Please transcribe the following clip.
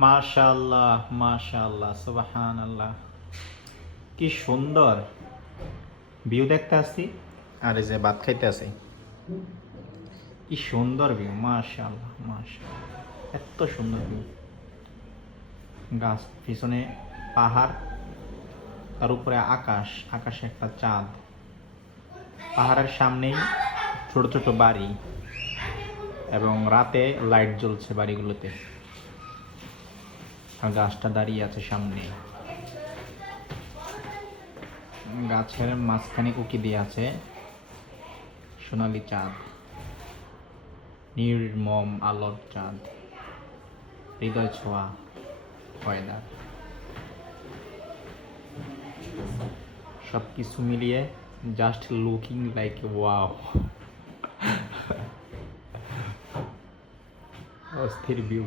মাশাআল্লাহ, মাশাআল্লাহ, সুবহানাল্লাহ। কি সুন্দর ভিউ দেখতে আসছি, আর এই যে ভাত খাইতে আসি। কি সুন্দর ভিউ, মাশাআল্লাহ, মাশাআল্লাহ, এত সুন্দর ভিউ। গাছ, পিছনে পাহাড়, তার উপরে আকাশ, আকাশে একটা চাঁদ, পাহাড়ের সামনেই ছোট ছোট বাড়ি, এবং রাতে লাইট জ্বলছে বাড়িগুলোতে, আর গাছটা দাঁড়িয়ে আছে সামনে। গাছের মাঝখানে উকি দিয়ে আছে সোনালি চাঁদ, নির্মম আলোর চাঁদ, হৃদয় ছোঁয়া ওয়েদার। সব কিছু মিলিয়ে জাস্ট লুকিং লাইক ওয়াও। অস্থির ভিউ।